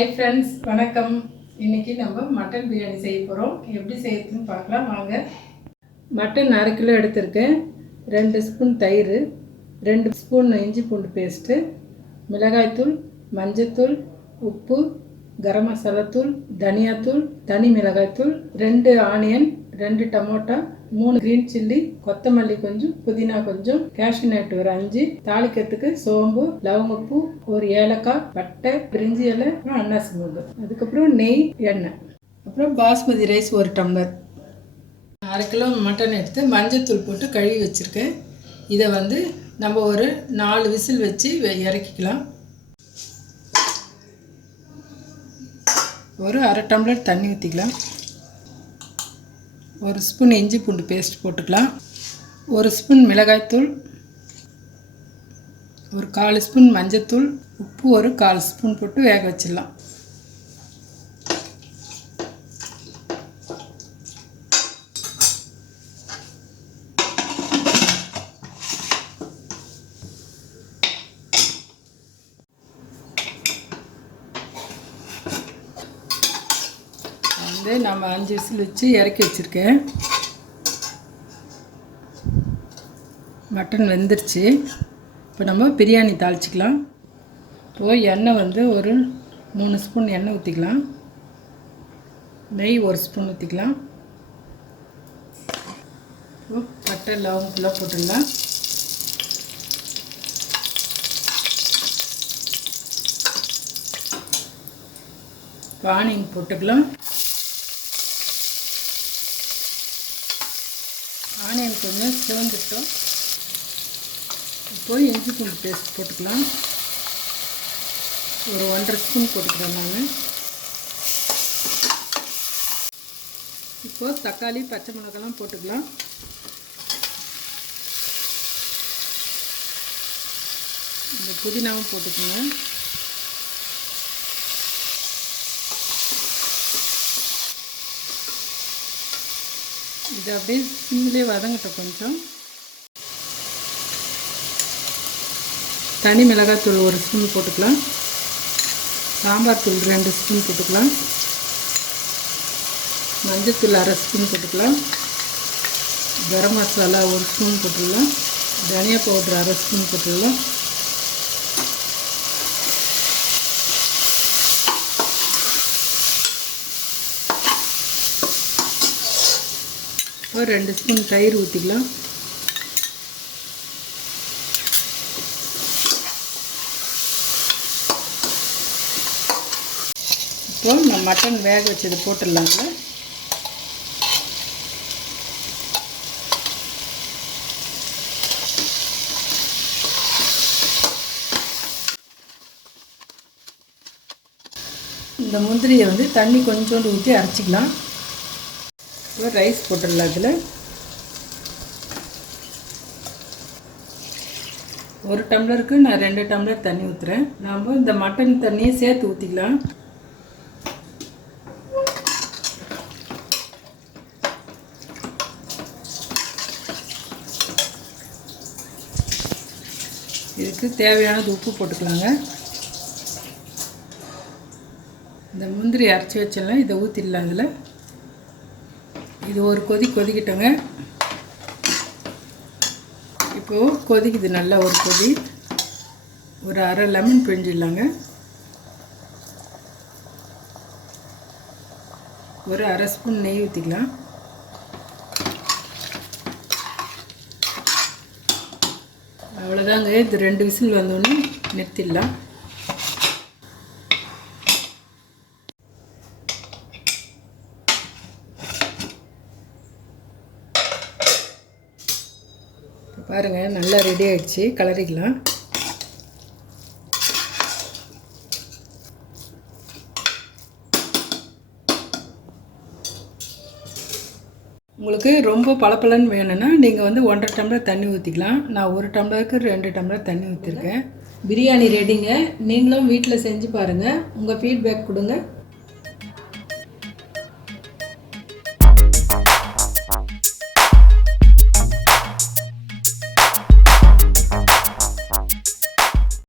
Hi friends, வணக்கம். இன்றைக்கி நம்ம மட்டன் பிரியாணி செய்ய போகிறோம். எப்படி செய்யறதுன்னு பார்க்கலாம் வாங்க. மட்டன் 1/2 கிலோ எடுத்திருக்கேன். 2 ஸ்பூன் தயிர், 2 ஸ்பூன் இஞ்சி பூண்டு பேஸ்ட்டு, மிளகாய்த்தூள், மஞ்சத்தூள், உப்பு, கரம் மசாலாத்தூள், தனியாத்தூள், தனி மிளகாய்த்தூள், 2 ஆனியன், 2 டமோட்டா, 3 கிரீன் சில்லி, கொத்தமல்லி கொஞ்சம், புதினா கொஞ்சம், கேஷ்யூ நட் ஒரு 5, தாளிக்கிறதுக்கு சோம்பு, லவங்கப்பூ, ஒரு ஏலக்காய், பட்டை, பிரிஞ்சி இலை, அன்னாசி மூடு, அதுக்கப்புறம் நெய், எண்ணெய், அப்புறம் basmati rice 1 tumbler. 1/2 kilo mutton எடுத்து மஞ்சத்தூள் போட்டு கழுவி வச்சுருக்கேன். இதை நம்ம ஒரு 4 விசில் வச்சு இறக்கிக்கலாம். ஒரு 1/2 டம்ளர் தண்ணி ஊற்றிக்கலாம். 1 ஸ்பூன் இஞ்சி பூண்டு பேஸ்ட் போட்டுக்கலாம். 1 ஸ்பூன் மிளகாய்த்தூள், ஒரு 1/4 ஸ்பூன் மஞ்சத்தூள், உப்பு ஒரு 1/4 ஸ்பூன் போட்டு வேக வச்சிடலாம். நம்ம 5 விசில் வச்சு இறக்கி வச்சுருக்கேன். மட்டன் வெந்துருச்சு. இப்போ நம்ம பிரியாணி தாளிச்சிக்கலாம். இப்போது எண்ணெய் ஒரு 3 ஸ்பூன் எண்ணெய் ஊற்றிக்கலாம். நெய் 1 ஸ்பூன் ஊற்றிக்கலாம். பட்டை லவங்கெல்லாம் போட்டுடலாம். ஆனியன் போட்டுக்கலாம். ஆனியன் கொஞ்சம் சிவந்துட்டோம். இப்போ இஞ்சி பூண்டு பேஸ்ட் போட்டுக்கலாம். ஒரு 1/2 ஸ்பூன் போட்டுக்கிறேன் நான். இப்போது தக்காளி, பச்சை மிளகாலாம் போட்டுக்கலாம். இந்த புதினாவும் போட்டுக்கோங்க. இது அப்படியே சிம்மிலே வதங்கட்டும். கொஞ்சம் தனி மிளகாய்த்தூள் 1 ஸ்பூன் போட்டுக்கலாம். சாம்பார் தூள் 2 ஸ்பூன் போட்டுக்கலாம். மஞ்சத்தூள் 1/2 ஸ்பூன் போட்டுக்கலாம். கரம் மசாலா 1 ஸ்பூன் போட்டுக்கலாம். தனியா பவுடர் 1/2 ஸ்பூன் போட்டுக்கலாம். ஒரு 2 ஸ்பூன் தயிர் ஊற்றிக்கலாம். இப்போ நம்ம மட்டன் வேக வச்சது போட்டுடலாங்க. இந்த முந்திரியை தண்ணி கொஞ்சோண்டு ஊற்றி அரைச்சிக்கலாம். ரைஸ் போட்டுடலாம். இதில் 1 டம்ளருக்கு நான் 2 டம்ளர் தண்ணி ஊற்றுறேன். நாம் இந்த மட்டன் தண்ணியை சேர்த்து ஊற்றிக்கலாம். இதுக்கு தேவையானது உப்பு போட்டுக்கலாங்க. இந்த முந்திரி அரைச்சி வச்சிடலாம். இதை ஊற்றிடலாம். இதில் இது ஒரு கொதிக்கிட்டோங்க. இப்போது கொதிக்குது நல்லா. ஒரு கொதி. ஒரு 1/2 லெமன் பிழிஞ்சிடலாங்க. ஒரு 1/2 ஸ்பூன் நெய் ஊற்றிக்கலாம். அவ்வளோதாங்க. இது 2 விசில் வந்தோடனே நிறுத்திடலாம். பாருங்கள், நல்லா ரெடி ஆகிடுச்சு. கலரிக்கலாம். உங்களுக்கு ரொம்ப பளபளன்னு வேணும்னா நீங்கள் 1/2 டம்ளர் தண்ணி ஊற்றிக்கலாம். நான் 1 டம்ளருக்கு 2 டம்ளர் தண்ணி ஊற்றிருக்கேன். பிரியாணி ரெடிங்க. நீங்களும் வீட்டில் செஞ்சு பாருங்கள். உங்கள் ஃபீட்பேக் கொடுங்க.